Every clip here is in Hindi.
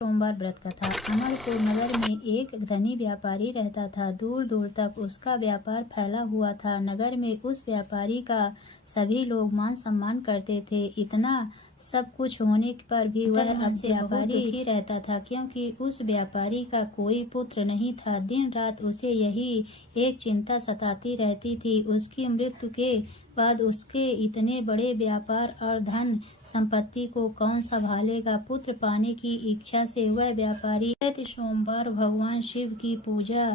सोमवार व्रत कथा। अमरपुर नगर में एक धनी व्यापारी रहता था। दूर दूर तक उसका व्यापार फैला हुआ था। नगर में उस व्यापारी का सभी लोग मान सम्मान करते थे। इतना सब कुछ होने पर भी वह अपने व्यापारी ही रहता था, क्योंकि उस व्यापारी का कोई पुत्र नहीं था। दिन रात उसे यही एक चिंता सताती रहती थी, उसकी मृत्यु के बाद उसके इतने बड़े व्यापार और धन संपत्ति को कौन संभालेगा। पुत्र पाने की इच्छा से वह व्यापारी प्रति सोमवार भगवान शिव की पूजा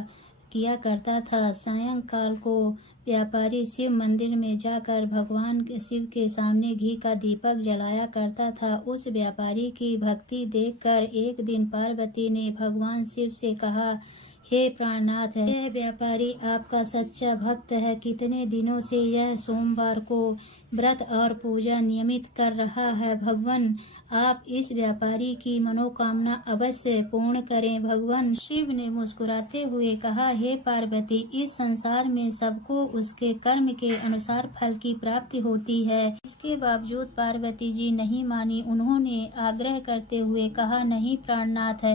किया करता था। सायंकाल को व्यापारी शिव मंदिर में जाकर भगवान शिव के सामने घी का दीपक जलाया करता था। उस व्यापारी की भक्ति देखकर एक दिन पार्वती ने भगवान शिव से कहा, हे प्राणनाथ, यह व्यापारी आपका सच्चा भक्त है। कितने दिनों से यह सोमवार को व्रत और पूजा नियमित कर रहा है। भगवान आप इस व्यापारी की मनोकामना अवश्य पूर्ण करें। भगवान शिव ने मुस्कुराते हुए कहा, हे पार्वती, इस संसार में सबको उसके कर्म के अनुसार फल की प्राप्ति होती है। इसके बावजूद पार्वती जी नहीं मानी। उन्होंने आग्रह करते हुए कहा, नहीं प्राणनाथ,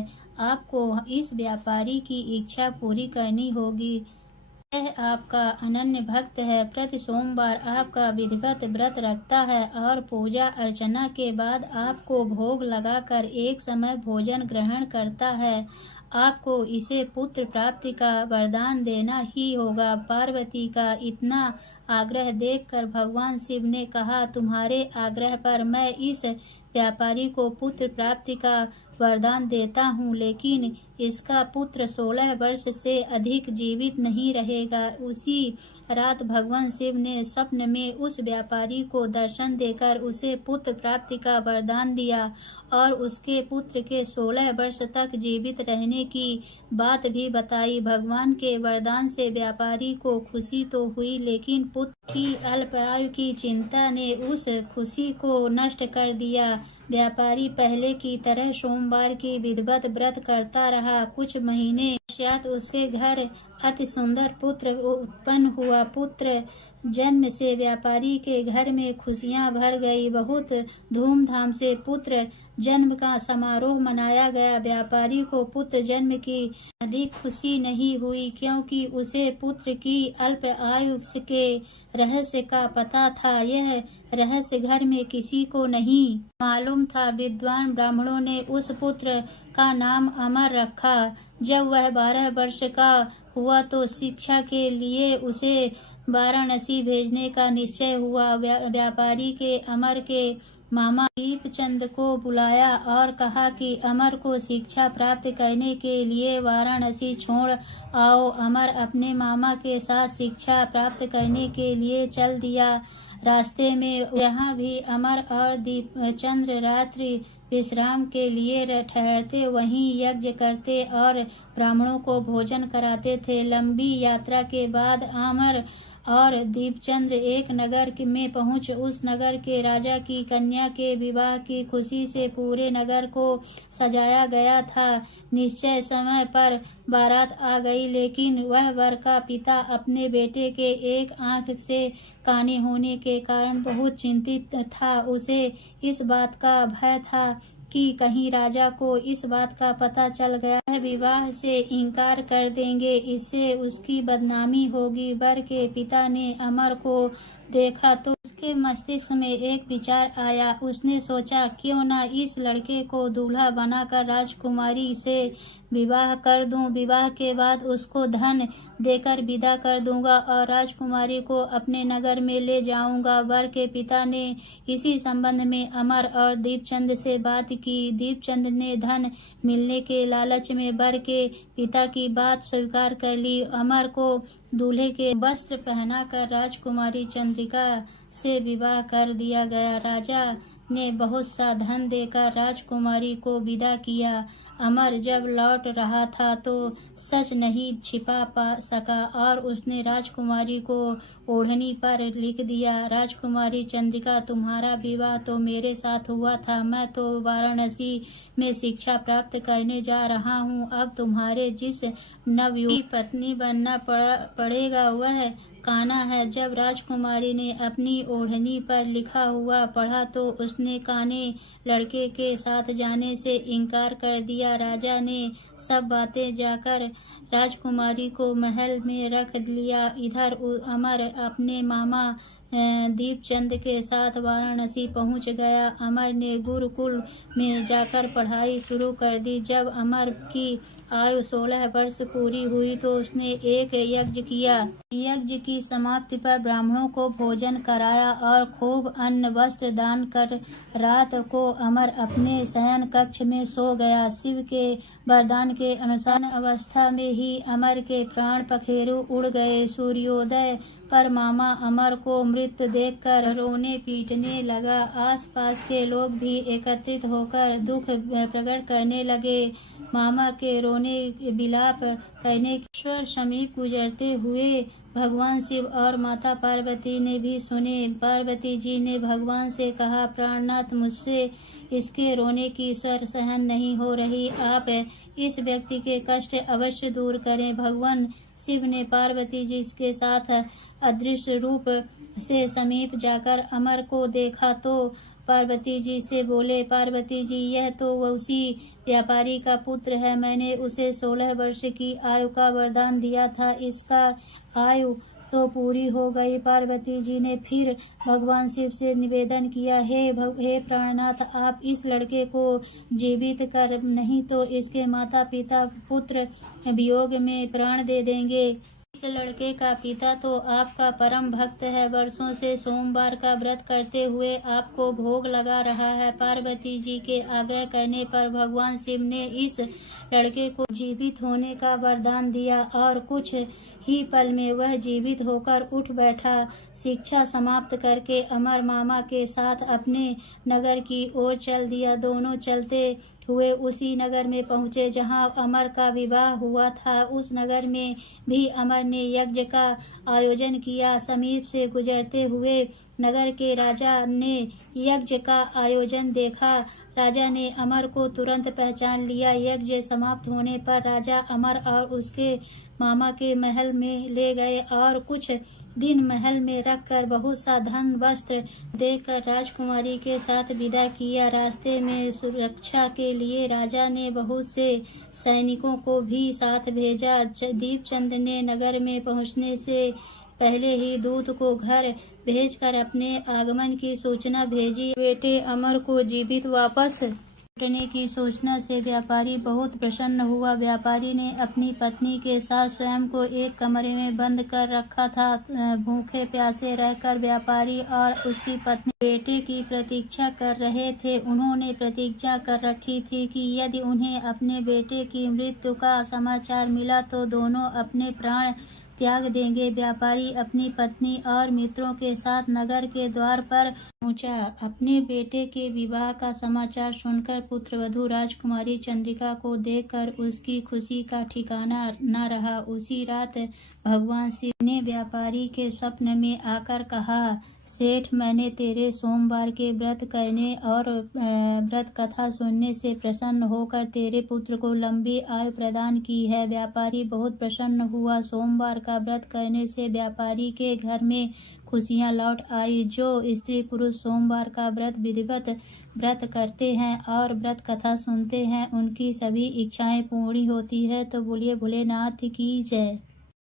आपको इस व्यापारी की इच्छा पूरी करनी होगी। यह आपका अनन्य भक्त है। प्रति सोमवार आपका विधिवत व्रत रखता है और पूजा अर्चना के बाद आपको भोग लगाकर एक समय भोजन ग्रहण करता है। आपको इसे पुत्र प्राप्ति का वरदान देना ही होगा। पार्वती का इतना आग्रह देखकर भगवान शिव ने कहा, तुम्हारे आग्रह पर मैं इस व्यापारी को पुत्र प्राप्ति का वरदान देता हूँ, लेकिन इसका पुत्र 16 वर्ष से अधिक जीवित नहीं रहेगा। उसी रात भगवान शिव ने स्वप्न में उस व्यापारी को दर्शन देकर उसे पुत्र प्राप्ति का वरदान दिया और उसके पुत्र के 16 वर्ष तक जीवित रहने की बात भी बताई। भगवान के वरदान से व्यापारी को खुशी तो हुई, लेकिन पुत्र की अल्पायु की चिंता ने उस खुशी को नष्ट कर दिया। व्यापारी पहले की तरह सोमवार की विधिवत व्रत करता रहा। कुछ महीने पश्चात उसके घर अति सुंदर पुत्र उत्पन्न हुआ। पुत्र जन्म से व्यापारी के घर में खुशियां भर गई। बहुत धूमधाम से पुत्र जन्म का समारोह मनाया गया। व्यापारी को पुत्र जन्म की अधिक खुशी नहीं हुई, क्योंकि उसे पुत्र की अल्प आयु के रहस्य का पता था। यह रहस्य घर में किसी को नहीं मालूम था। विद्वान ब्राह्मणों ने उस पुत्र का नाम अमर रखा। जब वह 12 वर्ष का हुआ तो शिक्षा के लिए उसे वाराणसी भेजने का निश्चय हुआ। व्यापारी के अमर के मामा दीपचंद को बुलाया और कहा कि अमर को शिक्षा प्राप्त करने के लिए वाराणसी छोड़ आओ। अमर अपने मामा के साथ शिक्षा प्राप्त करने के लिए चल दिया। रास्ते में जहाँ भी अमर और दीपचंद रात्रि विश्राम के लिए ठहरते, वहीं यज्ञ करते और ब्राह्मणों को भोजन कराते थे। लंबी यात्रा के बाद अमर और दीपचंद एक नगर में पहुंच उस नगर के राजा की कन्या के विवाह की खुशी से पूरे नगर को सजाया गया था। निश्चय समय पर बारात आ गई, लेकिन वह वर का पिता अपने बेटे के एक आंख से काने होने के कारण बहुत चिंतित था। उसे इस बात का भय था कि कहीं राजा को इस बात का पता चल गया, वह विवाह से इनकार कर देंगे, इससे उसकी बदनामी होगी। वर के पिता ने अमर को देखा तो उसके मस्तिष्क में एक विचार आया। उसने सोचा, क्यों न इस लड़के को दूल्हा बनाकर राजकुमारी से विवाह कर दूं। विवाह के बाद उसको धन देकर विदा कर दूंगा और राजकुमारी को अपने नगर में ले जाऊंगा। वर के पिता ने इसी संबंध में अमर और दीपचंद से बात की। दीपचंद ने धन मिलने के लालच में वर के पिता की बात स्वीकार कर ली। अमर को दूल्हे के वस्त्र पहनाकर राजकुमारी चंद्रिका से विवाह कर दिया गया। राजा ने बहुत सा धन देकर राजकुमारी को विदा किया। अमर जब लौट रहा था तो सच नहीं छिपा पा सका और उसने राजकुमारी को ओढ़नी पर लिख दिया, राजकुमारी चंद्रिका, तुम्हारा विवाह तो मेरे साथ हुआ था। मैं तो वाराणसी में शिक्षा प्राप्त करने जा रहा हूँ। अब तुम्हारे जिस नवयुवती पत्नी बनना पड़ेगा वह काना है। जब राजकुमारी ने अपनी ओढ़नी पर लिखा हुआ पढ़ा तो उसने काने लड़के के साथ जाने से इनकार कर दिया। राजा ने सब बातें जाकर राजकुमारी को महल में रख लिया। इधर अमर अपने मामा दीपचंद के साथ वाराणसी पहुंच गया। अमर ने गुरुकुल में जाकर पढ़ाई शुरू कर दी। जब अमर की आयु 16 वर्ष पूरी हुई तो उसने एक यज्ञ किया। यज्ञ की समाप्ति पर ब्राह्मणों को भोजन कराया और खूब अन्न वस्त्र दान कर रात को अमर अपने शयन कक्ष में सो गया। शिव के वरदान के अनुसार अवस्था में ही अमर के प्राण पखेरु उड़ गए। सूर्योदय पर मामा अमर को मृत देखकर रोने पीटने लगा। आसपास के लोग भी एकत्रित होकर दुख प्रकट करने लगे। मामा के रोने विलाप करने के ईश्वर समीप गुजरते हुए भगवान शिव और माता पार्वती ने भी सुने। पार्वती जी ने भगवान से कहा, प्राणनाथ, मुझसे इसके रोने की स्वर सहन नहीं हो रही, आप इस व्यक्ति के कष्ट अवश्य दूर करें। भगवान शिव ने पार्वती जी के साथ अदृश्य रूप से समीप जाकर अमर को देखा तो पार्वती जी से बोले, पार्वती जी, यह तो उसी व्यापारी का पुत्र है। मैंने उसे 16 वर्ष की आयु का वरदान दिया था, इसका आयु तो पूरी हो गई। पार्वती जी ने फिर भगवान शिव से निवेदन किया, हे प्राणनाथ, आप इस लड़के को जीवित कर, नहीं तो इसके माता पिता पुत्र वियोग में प्राण दे देंगे। इस लड़के का पिता तो आपका परम भक्त है, वर्षों से सोमवार का व्रत करते हुए आपको भोग लगा रहा है। पार्वती जी के आग्रह करने पर भगवान शिव ने इस लड़के को जीवित होने का वरदान दिया और कुछ ही पल में वह जीवित होकर उठ बैठा। शिक्षा समाप्त करके अमर मामा के साथ अपने नगर की ओर चल दिया। दोनों चलते हुए उसी नगर में पहुँचे जहाँ अमर का विवाह हुआ था। उस नगर में भी अमर ने यज्ञ का आयोजन किया। समीप से गुजरते हुए नगर के राजा ने यज्ञ का आयोजन देखा। राजा ने अमर को तुरंत पहचान लिया। यज्ञ समाप्त होने पर राजा अमर और उसके मामा के महल में ले गए और कुछ दिन महल में रखकर बहुत सा धन वस्त्र देकर राजकुमारी के साथ विदा किया। रास्ते में सुरक्षा के लिए राजा ने बहुत से सैनिकों को भी साथ भेजा। दीपचंद ने नगर में पहुंचने से पहले ही दूत को घर भेजकर अपने आगमन की सूचना भेजी। बेटे अमर को जीवित वापस लौटने की सूचना से व्यापारी बहुत प्रसन्न हुआ। व्यापारी ने अपनी पत्नी के साथ स्वयं को एक कमरे में बंद कर रखा था। भूखे प्यासे रहकर व्यापारी और उसकी पत्नी बेटे की प्रतीक्षा कर रहे थे। उन्होंने प्रतिज्ञा कर रखी थी कि यदि उन्हें अपने बेटे की मृत्यु का समाचार मिला तो दोनों अपने प्राण त्याग देंगे। व्यापारी अपनी पत्नी और मित्रों के साथ नगर के द्वार पर पहुंचा। अपने बेटे के विवाह का समाचार सुनकर पुत्रवधू राजकुमारी चंद्रिका को देखकर उसकी खुशी का ठिकाना न रहा। उसी रात भगवान शिव ने व्यापारी के स्वप्न में आकर कहा, सेठ, मैंने तेरे सोमवार के व्रत करने और व्रत कथा सुनने से प्रसन्न होकर तेरे पुत्र को लंबी आयु प्रदान की है। व्यापारी बहुत प्रसन्न हुआ। सोमवार का व्रत करने से व्यापारी के घर में खुशियां लौट आई। जो स्त्री पुरुष सोमवार का व्रत विधिवत व्रत करते हैं और व्रत कथा सुनते हैं उनकी सभी इच्छाएं पूरी होती है। तो बोलिए भोलेनाथ की जय।